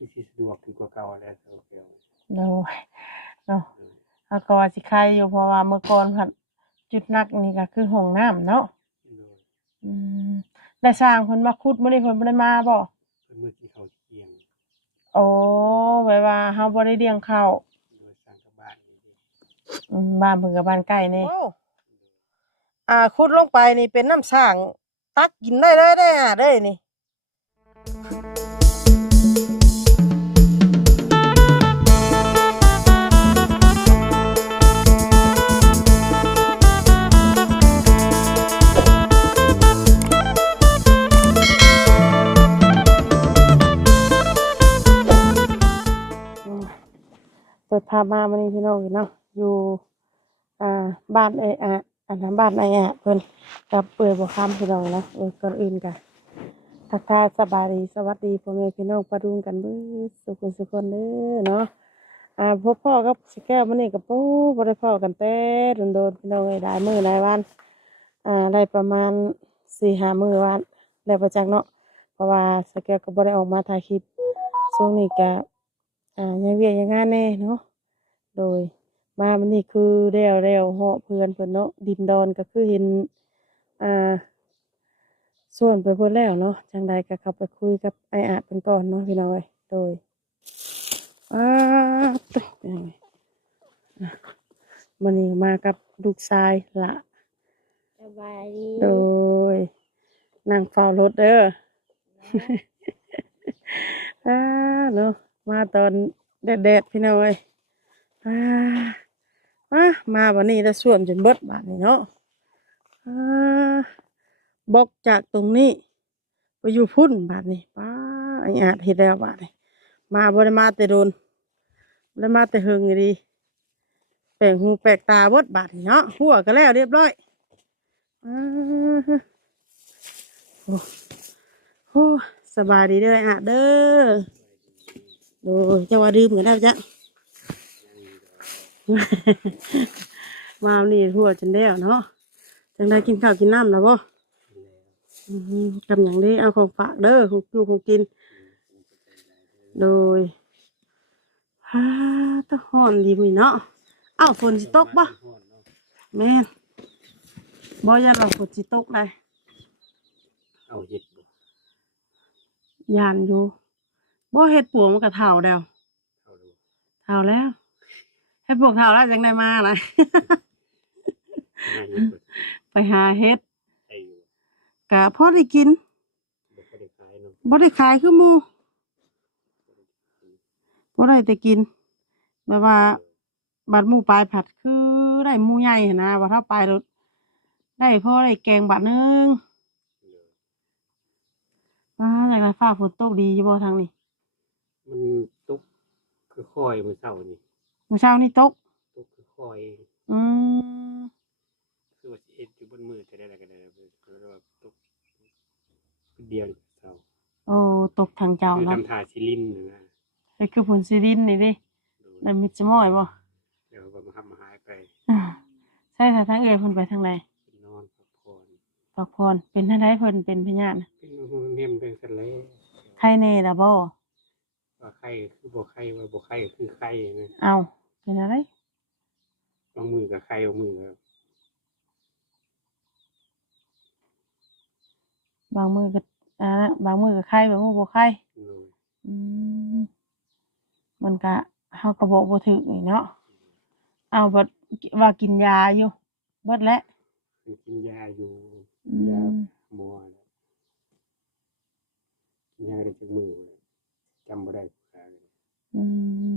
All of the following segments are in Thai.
คือสิสะดวกคือกว่าเก่าแล้วโอเคโดยเนาะเอาก็ว่าสิใครอยู่เพราะว่าเมื่อก่อนผัดจุดหนักนี่ก็คือห้องน้ำเนาะอืมได้สร้างเพิ่นมาขุดมื้อนี้เพิ่นบ่ได้มาบ่เพิ่นมื้อที่เขาเที่ยงโอ้แบบว่าเฮาบ่ได้เลี้ยงข้าวโดยสร้างกับบ้านนี่บ้านเพิ่นก็บ้านใกล้นี่ขุดลงไปนี่เป็นน้ำสร้างตักกินได้เลยเด้อเด้นี่เปิดภาพมามื้อนี้พี่น้องเนาะอยู่บ้านอันนั้นบ้านเพิ่นกับเปื่อยบ่ค้ำพี่น้องนะก่อนอื่นก็ทักทายสบายดีสวัสดีพ่อแม่พี่น้องปะดุงกันเบิดสุขคนเด้อเนาะพบพ่อกับสิแก้วมื้อนี้ก็บ่ได้พ้อกันแต่โดนๆพี่น้องเอ้ยหลายมื้อหลายวันได้ประมาณ 4-5 มื้อวันแล้วบ่จักเนาะเพราะว่าสแก้วก็บ่ได้ออกมาถ่ายคลิปช่วงนี้ก็ยังเวียกยังงานแน่เนาะโดยมามื้อนี้คือแล้วเหาะเพื่อนเพิ่นเนาะดินดอนก็คือเห็นอ่าส่วนไปเพิ่นแล้วเนาะจังใดก็เข้าไปคุยกับไอ้อาจเพิ่นก่อนเนาะพี่น้องเอ้ยโดยอ้าตึเป็นยังไงมื้อนี้มากับลูกชายละสบายดีโดยนั่งเฝ้ารถเด้อเนาะมาตอนแดดๆพี่น้องเอ้ยมาวันนี้แล้วส่วนจนเบิดบาดนี้เนาะบอกจากตรงนี้ไปอยู่พุ่นบาดนี้ไอ้อาจเฮ็ดแล้วบาดนี้มาบ่ได้มาแต่โดนบ่ได้มาแต่หึงอยู่ดีแปลกหูแปลกตาเบิดบาดนี้เนาะหัวก็แล้วเรียบร้อยโอ้โหสบายดีเด้ออาจเด้อโดยจะว่าดื่มกันได้จ้ะ มานี่ทั่วจนแล้วเนาะจังได้กินข้าวกินน้ำแล้วบ่กำอย่างนี้เอาของฝากเด้อของอยู่ของกินโดยตะฮ้อนดีมื้อเนาะเอ้าฝนสิตกบ่แม่นบ่ยันว่าฝนสิตกได้เอาเฮ็ดบ่ย่านอยู่บ่เฮ็ดปวกมันก็เฒ่าแล้วเอาดูเฒ่าแล้วเฮ็ดปวกเฒ่าแล้วจังได้มาล่ะ ง่ายอยู่ไปหาเฮ็ดไอ้อยู่ก็พอได้กินบ่ได้ขายเนาะบ่ได้ขายคือหมู่บ่ได้แต่กินแบบว่าบัดหมู่ปลายผัดคือได้หมู่ใหญ่หั้นนะว่าถ้าไปแล้วได้พอได้แกงบาดนึงจังได๋ฟ้าฝนตกดีอยู่บ่ทางนี้มันตกคือค่อยมื้อเช้านี่มื้อเช้านี้ตกคือค่อยอืมคือว่าสิเฮ็ดอยู่บนมือจะได้แล้วก็ได้คือว่าตกเดียวเช้าโอ้ตกทางเจ้าคือเนาะทำท่าสิลิ้นนะ ไอ้คือฝนสิดินนี่เด้แล้วมิดจะม้อยบ่เดี๋ยวก็มาหายไปใช่ถ้าทางเอ้ยเพิ่นไปทางใดนอนพักผ่อนเป็นทางใดเพิ่นเป็นพยาธินะเป็นเนียมเป็นกันเลยไข้แน่ล่ะบ่ว่าไข้คือบ่ไข้ว่าบ่ไข้คือไข้นะเอ้าเป็นอะไรบางมือก็ไข้บางมือก็บางมื้อก็บางมื้อก็ไข้บางมื้อบ่ไข้อืมมันก็เฮาก็บอกบ่ถูกนี่เนาะเอาบัดว่ากินยาอยู่เบิดแล้วกินยาอยู่ยาหมอกินยาได้จักมื้อจำบ่ได้อืม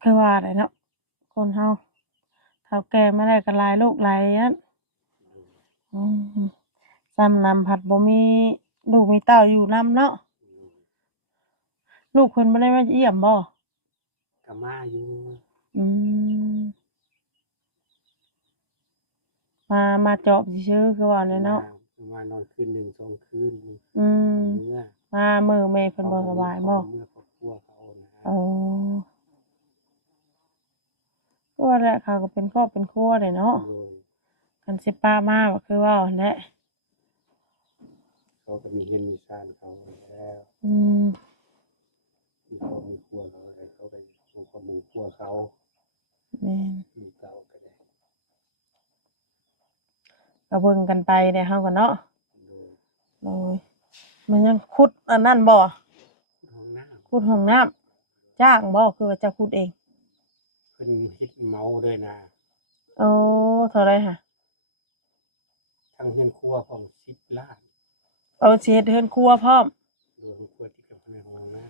คือว่าได้เนาะคนเฮาเฒ่าแก่มาแล้วก็หลายโรคหลายอันอืมซ้ำนำผัดบ่มีลูกมีเต้าอยู่นำเนาะลูกเพิ่นบ่ได้มาเยี่ยมบ่ก็มาอยู่อืมมาเจาะซื่อๆคือว่าแหละเนาะมานอนคืน1 2คืนอืมมามื้อแม่เพิ่นบ่สบายบ่เมื่อครอบครัวเขานะอ๋อก็ว่าแหละเขาก็เป็นครอบเป็นครัวได้เนาะคันสิป้ามาก็คือว่าแหละ เขาก็มีเงินมีซ่านเขาแล้ว อืม มีครอบมีครัวเขาอะไรเขาก็ของครอบมีครัวเขา แม่น ลูกเต่าก็ได้ ก็เบิ่งกันไปเด้เฮาก็เนาะ โดย โอ้ยมันยังขุดอันนั้นบ่ ห้องน้ ขุดห้องน้ำจ้างบ่คือว่าจะขุดเอง ำเพิ่นเฮ็ดเมาด้วยนะ โอ้เท่าไรค่ะ ทั้งเฮือนครัวของ10 ล้าน เอาสิเฮ็ดเฮือนครัวพร้อม โดยครัวที่กับในห้องน้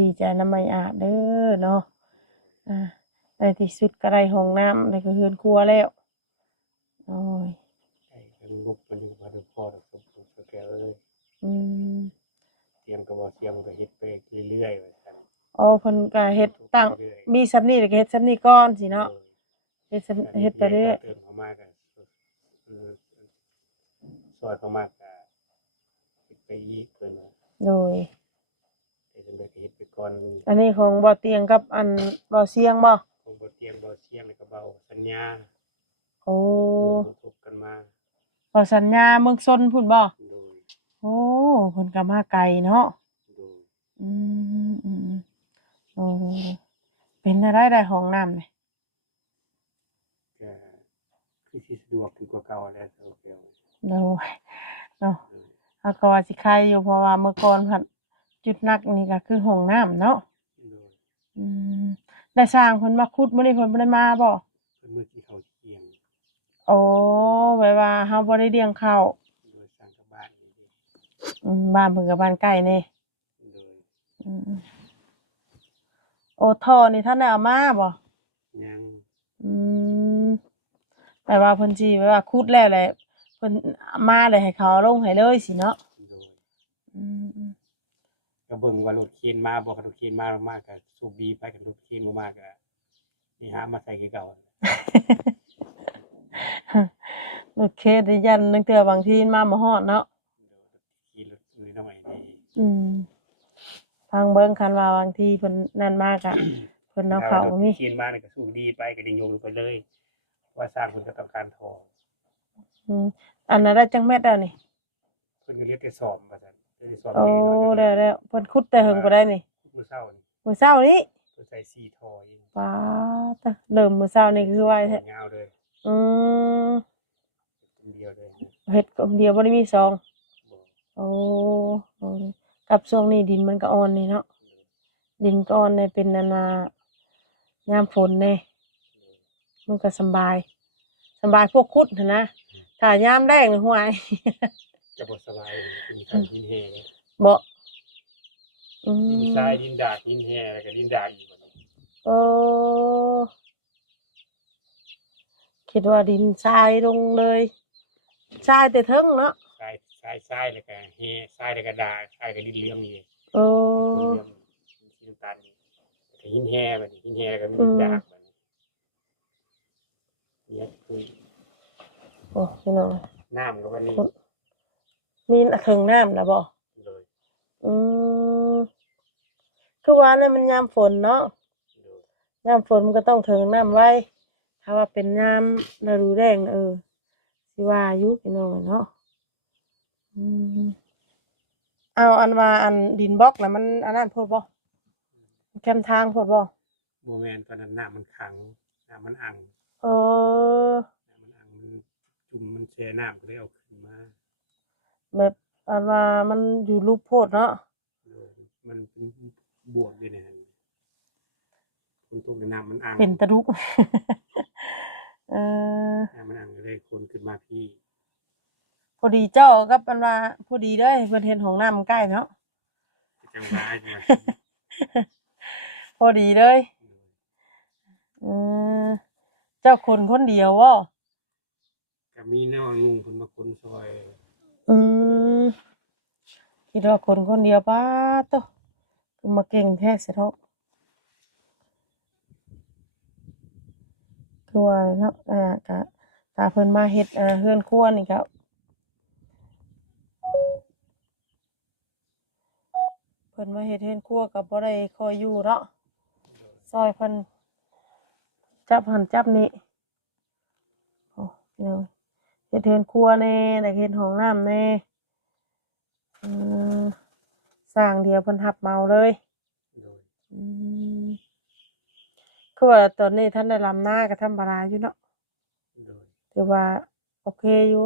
ดีใจนำไม่อาจเด้อเนาะในที่สุดก็ได้ห้องน้ำได้ก็เฮือนครัวแล้วโอ้ย ำได้เงินงบมันยังบ่ได้พอดอกสมแก้วเอ้ย อืม เตรียมก็บ่เตรียมก็เฮ็ดไปเรื่อยๆว่าซั่น อ๋อเพิ่นก็เฮ็ดตั้งมีซำนี้แล้วก็เฮ็ดซำนี้ก่อนสิเนาะเฮ็ดเฮ็ดไปเรื่อย เติมเข้ามาก็ซอยเข้ามาก็เฮ็ดไปอีกเพิ่นว่า โดย แต่จังได๋ก็เฮ็ดไปก่อน อันนี้ของบ่เตียงกับอันบ่เสียงบ่ คงบ่เตรียมบ่เสี่ยงแล้วก็เว้าสัญญา โอ้ ทบกันมา บ่สัญญาเมืองซนพุ่นบ่ โดย โอ้เพิ่นก็มาไกลเนาะ โดย อืมโอ้เป็นอะไรได้ห้องน้ำนี่ ก็คือสิสะดวกขึ้นกว่าเก่าแล้วโอเค โดยเนาะเอาก็ว่าสิใครอยู่เพราะว่าเมื่อก่อนผัดจุดหนักนี่ก็คือห้องน้ำเนาะ โดย อืมได้สร้างเพิ่นมาขุดมื้อนี้เพิ่นบ่ได้มาบ่ เพิ่นมื้อกินข้าวเที่ยง โอ้ไว้ว่าเฮาบ่ได้เลี้ยงข้าว โดยสร้างกับบ้านนี่เด้ บ้านเพิ่นก็บ้านใกล้นี่ โดย อืมโอ้ท่อนี่ท่านได้เอามาบ่ ยัง อืมแต่ว่าเพิ่นสิไว้ว่าขุดแล้วแหละเพิ่นมาเลยให้เขาเอาลงให้เลยสิเนาะ โดย อืม ก็เบิ่งว่ารถเคนมาบ่คันรถเคนมาก็สุขดีไปคันรถเคนบ่มาก็นี่หามาใส่คือเก่า โอเคได้ยันตั้งแต่บางทีมาบ่ฮอดเนาะ ขี่รถน้อยนี่ ฟังเบิ่งคันว่าบางทีเพิ่นนั่นมากอะเพิ่นเอาเข้าก็มี เคนมานี่ก็สุขดีไปก็ได้ยกลงไปเลยว่าสร้างเพิ่นก็ต้องการทอง อันนั้นได้จังแม่นแล้วนี่ เพิ่นก็เรียกแต่ซ่อมว่าซั่นได้ซ่อม โอ้ นิดหน่อย แล้วเพิ่นขุดแต่เฮิงบ่ได้นี่ มื้อเช้านี่ มื้อเช้านี้ เพิ่นใส่4ท่ออีก ป๊าดเริ่มมื้อเช้านี่คือว่าแท้ ยาวเลย อืม คนเดียวเลยนะ เฮ็ดคนเดียวบ่ได้มีสอง บ่ โอ้โอ้กับช่วงนี้ดินมันก็อ่อนนี่เนาะดินก็อ่อนนี่เป็นนายามฝนแน่มันก็สำบายพวกขุดหั้นนะถ้ายามแล้งนี่ห่วย จะบ่สบายมีทั้งดินแห้ง บ่อื ดิน ม ทรายดินดากดินแห้งแล้วก็ดินดากอีกบัดนี้ เออคิดว่าดินทรายลงเลยทรายแต่เทิงเนาะ ทรายแล้วก็แห้ทรายแล้วก็ดากทรายก็ดินเหลืองนี่ เอ ดิน อ เหลืองสีน้ำตาลนี่แล้วก็หินแห้บัดนี้หินแห้แล้วก็มีดินดากบัดนี้เนี่ยคือ โอ้พี่น้อง น้ำก็วันนี้ มีเทิงน้ำนะบ่ เลย อืมคือว่าเนี่ยมันยามฝนเนาะ เลย ยามฝนมันก็ต้องเทิงน้ำไว้ถ้าว่าเป็นยามฤดูแล้งน่ะสิว่าอยู่พี่น้องเนาะอืมเอาอันว่าอันดินบล็อกน่ะมันอันนั้นโพดบ่แคมทางโพดบ่ บ่แม่นตอนนั้นน้ำมันขังน้ำมันอัง เออ น้ำมันอังมันจุ่มมันแช่น้ำก็เลยเอาขึ้นมา แบบอันว่ามันอยู่รูปโพดเนาะ เลยมันเป็นบวกอยู่ในนั้นคนทุกน้ำมันอัง เป็นตะลุก เออ น้ำมันอังเลยคนขึ้นมาพี่ พอดีเจ้ากับอันว่าพอดีเด้อเพิ่นเห็นห้องน้ำใกล้เนาะ จังหวะจังหวะ พอดีเลยเออเจ้าคนเดียวบ่ ก็มีน้องนุ่งคนมาคนซอย อืมคิดว่าคนเดียวป้าโตคือมาเก่งแท้สิเนาะคือว่าเนาะก็ถ้าเพิ่นมาเฮ็ดเฮือนครัวนี่ก็เพิ่นมาเฮ็ดเฮือนครัวก็บ่ได้คอยอยู่เนาะซอยเพิ่นจับหันจับนี่โอ้พี่น้องเฮ็ดเฮือนครัวแน่แล้วก็เฮ็ดห้องน้ำแน่ อืมสร้างเดียวเพิ่นรับเหมาเลย โดย อืมคือว่าตอนนี้ท่านได้ลำหน้าก็ธรรมดาอยู่เนาะ โดย ถือว่าโอเคอยู่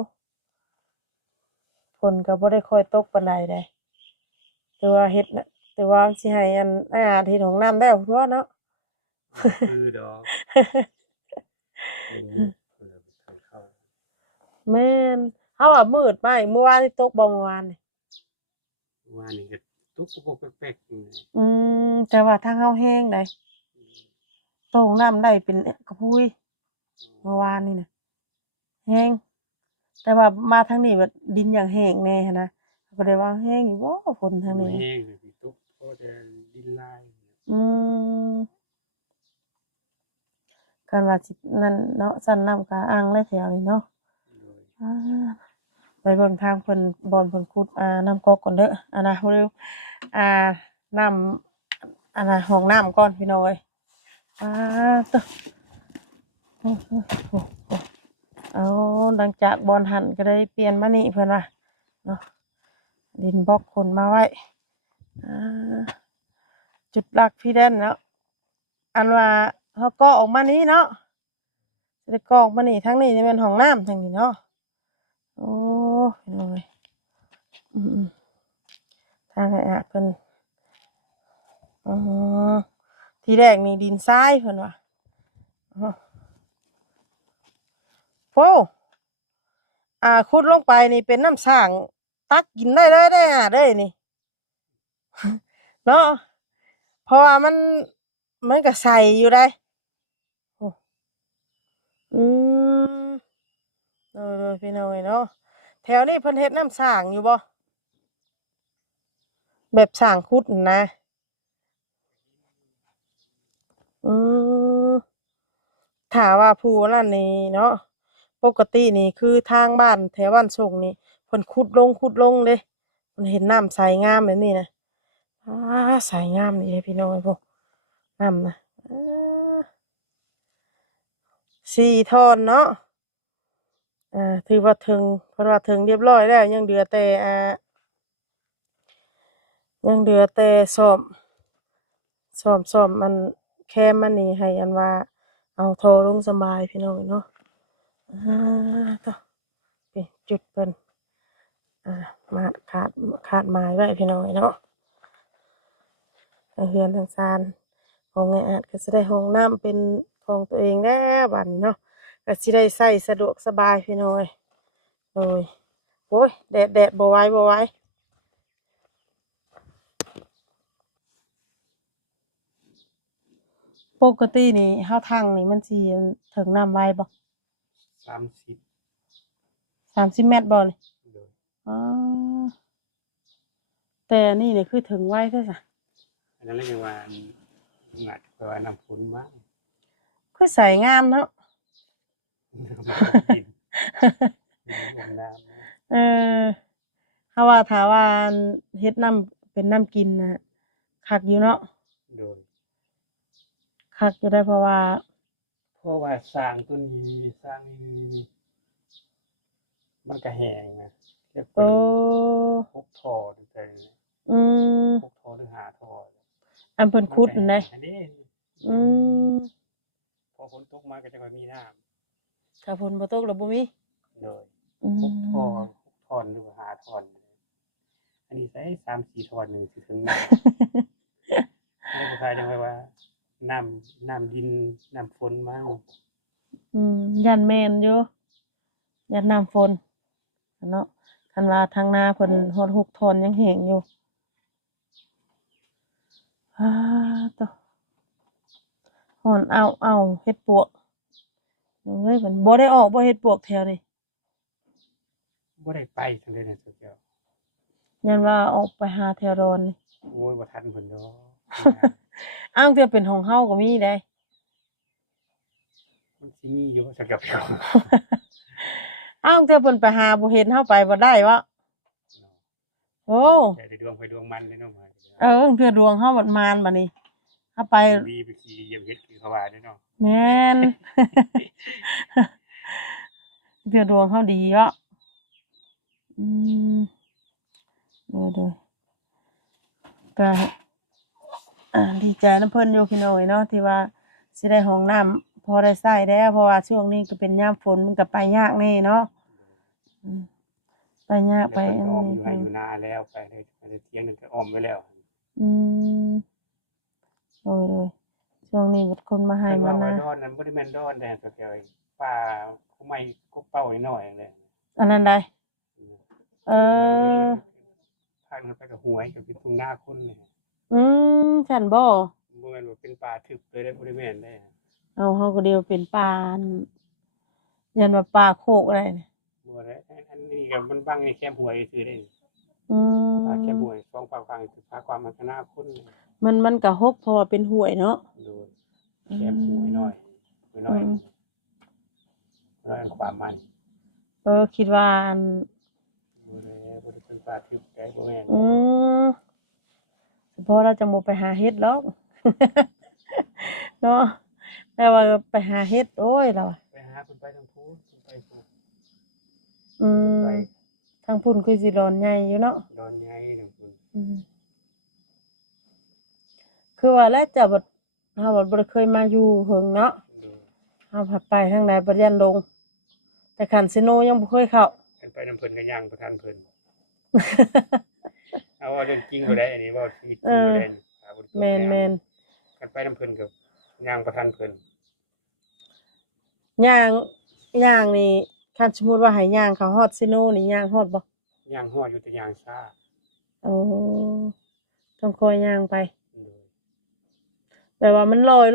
ฝนก็บ่ได้ค่อยตกปานใดเด้แต่ว่าเฮ็ดน่ะแต่ว่าสิให้เฮ็ดห้องน้ำแล้วทั่วเนาะ คือดอกเพิ่นเอาไปทางเข้า แม่นเฮาว่ามืดไปเมื่อวานนี่ตกบ่เมื่อวานนี่ ว่านี่ก็ตุ๊กปุ๊กแป๊กๆนี่ อืแต่ว่าทางเฮาแห้งได้ตกน้ำได้เป็นกระพุ้ยเมื่อวานนี่น่ะแห้งแต่ว่ามาทางนี้แบบดินอย่างแห้งแน่หั้นนะก็เลยว่าแห้งอยู่บ่ฝนทาง บ่ นี้ แห้งเลยสิตุ๊กเพราะแต่ดินลาย อืมกันว่าสินั่นเนาะสั่นน้ำกะอ่างเลยแถวนี้เนาะ โดย อ่าไปเบิ่งทางเพิ่นบอนเพิ่นขุดน้ำก๊อกก่อนเด้อนะเร็วน้ำห้องน้ำก่อนพี่น้อยตึ๊โอ้โหโอ้โหเอาหลังจากบอนหันก็ได้เปลี่ยนมานี่เพิ่นว่าเนาะดินบล็อกคนมาไว้อ่าจุดหลักพี่แดนเนาะอันว่าเขาก็ออกมานี้เนาะจะได้ก็ออกมานี่ทั้งนี้จะเป็นห้องน้ำทั้งนี้เนาะโอ้พี่น้อยอืมทางไอ้เพิ่นอ๋อทีแรกนี่ดินทรายเพิ่นว่าอ๋อโอ้ขุดลงไปนี่เป็นน้ำสร้างตักกินได้เลยได้เด้นี่ เนาะเพราะว่ามันก็ใส่อยู่ได้โอ้อืมพี่น้อยเนาะแถวนี้เพิ่นเฮ็ดน้ำสร้างอยู่บ่แบบสร้างขุดนั่นนะอืมถ้าว่าผู้นั่นนี่เนาะปกตินี่คือทางบ้านแถวบ้านส่งนี่เพิ่นขุดลงเด้เพิ่นเห็นน้ำใสงามแบบนี้นะใสงามนี่เด้พี่น้อยพวกน้ำนะ4 ท่อนเนาะถือว่าถึงเพิ่นว่าถึงเรียบร้อยแล้วยังเหลือแต่ซ่อมมันแค่มันนี่ให้อันว่าเอาโทรลงสบายพี่น้องเนาะต่อนี่จุดเพิ่นมาขาดหมายไว้พี่น้องเนาะทางเฮือนทางซานของไอ้อาจก็สิได้ห้องน้ำเป็นของตัวเองแล้วบัดนี้เนาะก็สิได้ใช้สะดวกสบายพี่น้อยโอ้ยโอ้ยแดดบ่ไหวปกตินี่เฮาทั่งนี่มันสิถึงน้ำไวบ่30 30 เมตรบ่นี่ โดย อ๋อแต่อันนี่คือถึงไวแท้ซะ อันนั้นเรียกว่างัดแปลว่าน้ำฝนมา คือใสงามเนาะ ดินดินน้ำ เออถ้าว่าถ้าว่าเฮ็ดน้ำเป็นน้ำกินน่ะคักอยู่เนาะ โดย คักอยู่ได้เพราะว่า เพราะว่าสร้างตัวนี้สร้างนี่มันก็แห้งนะเรียกเป็ โอ้ น6ท่อหรือไง อืม 6ท่อหรือ5ท่อ อันเพิ่นขุดนั่นเด้ อันนี้ อืม พอฝนตกมาก็จะค่อยมีน้ำ ถ้าฝนบ่ตกแล้วบ่มี โดย อืม 6ท่อนหรือว่า5ท่อนอันนี้ใส่3-4ท่อนหนึงสิถึงน้ำ แล้วสุดท้ายจังไว้ว่าน้ำดินน้ำฝนมา ยันแม่นอยู่ยันน้ำฝนเนาะคันว่าทางนาเพิ่นฮอด6 ทนยังแห้งอยู่ตะฮ้อนเอาเฮ็ดปวกเอ้ยเพิ่นบ่ได้ออกบ่เฮ็ดปวกแถวนี้ บ่ได้ไปซั่นเด้อน่ะเจ้าเจ้า ยันว่าออกไปหาแถวดอนนี่ โอ้ยบ่ทันเพิ่นดอก อ้างเทื่อเป็นของเฮาก็มีได้ มันสิมีอยู่สักกับเจ้า อ้างเทื่อเพิ่นไปหาบ่เห็นเฮาไปบ่ได้วะโอ้ แต่ได้ดวงไฟดวงมันเด้อเนาะมา เทื่อดวงเฮาบัดมานบัดนี้เฮาไป วีไปขี่เหยียบเฮ็ดคือเขาว่าเด้อเนาะ แม่น เทื่อดวงเฮาดีวะอืม โดยก็ดีใจน้ำเพิ่นอยู่พี่น้อยเนาะที่ว่าสิได้ห้องน้ำพอได้ใช้แล้วเพราะว่าช่วงนี้ก็เป็นยามฝนมันก็ไปยากแน่เนาะอืมไปยากไป แล้ว อัน ก็อ้อม นี้ อยู่ให้อยู่นาแล้วไปในเที่ยงนึงก็อ้อมไว้แล้ว อืมโอ้ยช่วงนี้มีคนมาให้ เพิ่น มา ว่า นะ ดอนนั้นบ่ได้แม่นดอนแดนแถวๆป่าเขาไม่กุกเป้าน้อยๆเลย อันนั้นได้เออ ทางนั้นไปกับหวยกับเป็นทุ่งนาคนเลย ฉันบ่ บ่แม่นว่าเป็นป่าทึบเลยได้บ่ได้แม่นได้ เอาเฮาก็เดียวเป็นป่าอันยันว่าป่าโคกอะไรเนี่ย บ่ได้อันนี้ก็มันบังในแคมป์หวยซื่อได้ อื แคมป์ ม หวยสองฝั่งคือพาความมันคณะคน มันก็ฮกเพราะว่าเป็นห้วยเนาะ โดยแคมป์หวยน้อยน้อยอันความมัน คิดว่าอัน บ่ได้เป็นป่าทึบได้บ่แม่น มเพราะเราจะบ่ไปหาเฮ็ดหรอก เนาะแต่ว่าไปหาเฮ็ดโอ้ยเรา ไปหาเพิ่นไปทางพูนเพิ่นไปพูน อืม ไป ทางพุ่นคือสิร้อนใหญ่อยู่เนาะ ดอนใหญ่ทางพูน คือว่าแล้วจะบ่เฮาบ่ได้เคยมาอยู่เฮิงเนาะ โดย เฮาผัดไปทางใดบ่ยันลง แต่คันซิโนยังบ่เคยเข้า ไปนำเพิ่นก็ย่างบ่ทันเพิ่น เอาว่าเรื่องจริงบ่ได้อันนี้เว้าชีวิตจริงบ่ได้ แม่น คันไปนำเพิ่นก็ย่างบ่ทันเพิ่น ย่างนี่คันสมมุติว่าให้ย่างเขาฮอดซิโนนี่ย่างฮอดบ่ ย่างฮอดอยู่แต่ย่างช้า โอ้ต้องคอยย่างไป โดย แปลว่ามันลอย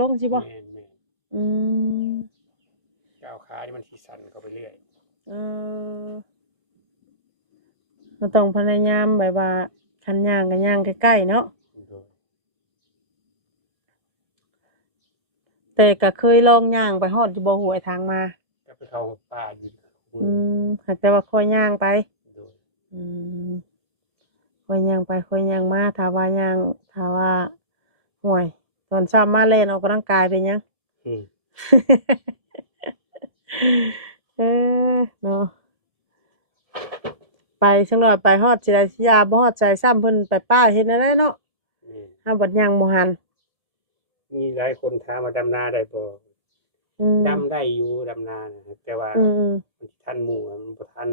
ลงสิบ่ แม่น อืม ก้าวขานี่มันสิสั่นเข้าไปเรื่อย เออเราต้องพยายามแบบว่าคันย่างก็ย่างใกล้ๆเนาะ โดย แต่ก็เคยลองย่างไปฮอดอยู่บ่ห้วยทางมา ก็ไปเข้าป่าอยู่ หากแต่ว่าค่อยย่างไป โดย อืมค่อยย่างไปค่อยย่างมาถ้าว่าย่างถ้าว่าห่วยตอนเช้ามาเล่นออกกำลังกายเป็นหยัง อืม เนาะไปสักหน่อยไปฮอดสิได้สิยาบ่ฮอดใจซ้ำเพิ่นไปป้าเฮ็ดแนวใดเนาะ แม่น ห้าบัดย่างบ่หัน มีหลายคนถามว่าดำนาได้บ่ อืม ดำได้อยู่ดำนานะแต่ว่า อืม มันสิทันหมู่อะมันบ่ทัน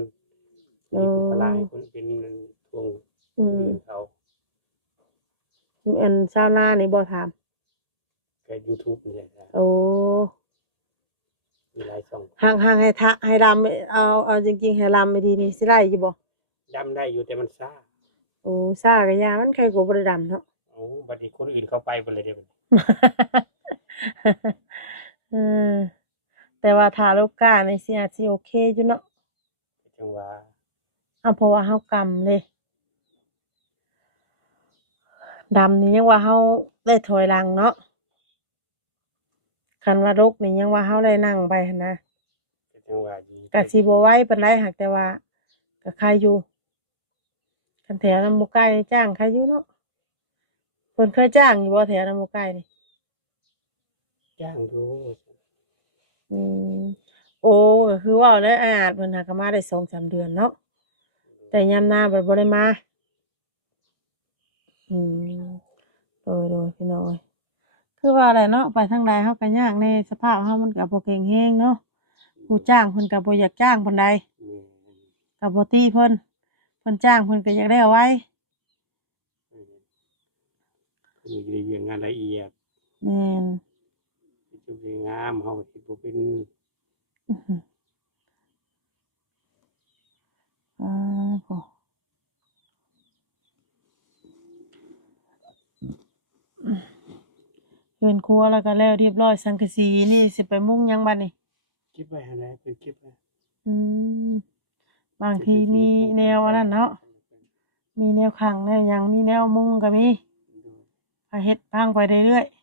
เออ มีเป็นปลายคนเป็นทวง อืม เดือนเขา อันชาวนานี่บ่ถาม ก็ YouTube นี่แหละครับ โอ้ มีหลายช่อง ห่างๆให้รำเอาจริงๆให้รำไม่ดีนี่สิได้อยู่บ่ ดำได้อยู่แต่มันซ่า โอ้ซ่าก็ยามันใครก็บ่ได้ดำเนาะ โอ้บัดนี้คนอื่นเข้าไปเบิดเลยเด้บัดนี้ เออแต่ว่าถ้าลูกก้านี่สิอาจสิโอเคอยู่เนาะ จังว่า เพราะว่าเฮากำเลยดำนี่ยังว่าเฮาได้ถอยหลังเนาะคันว่ารุกนี่ยังว่าเฮาได้นั่งไปหั้นนะ จังว่าอยู่ ก็สิบ่ไหวปานใดหักแต่ว่าก็ใครอยู่คันแถวนำบ่ใกล้จ้างใครอยู่เนาะเพิ่นเคยจ้างอยู่บ่แถวนำบ่ใกล้นี่ จ้างอยู่ อืมโอ้ก็คือเว้าได้อาจเพิ่นหาก็มาได้ 2-3 เดือนเนาะแต่ยามหน้าเพิ่นบ่ได้มาอืมโดยพี่น้อยคือว่าแหละเนาะไปทางใดเฮาก็ยากแน่สภาพเฮามันก็บ่เก่งแฮงเนาะผู้จ้างเพิ่นก็บ่อยากจ้างปานใด แม่น ก็บ่ตีเพิ่นจ้างเพิ่นก็อยากได้เอาไว้ คือในเรื่องงานละเอียด แม่น จุดงามเฮาสิบ่เป็น โอ้เฮือนครัวแล้วก็แล้วเรียบร้อยสังกะสีนี่สิไปมุงหยังบัดนี้ เก็บไว้หั่นแหละเพิ่นเก็บไว้ อืมบางทีมีแนวอันนั้นเนาะมีแนวขังแนวหยังมีแนวมุงก็มี โดย ก็เฮ็ดพังไปเรื่อยๆ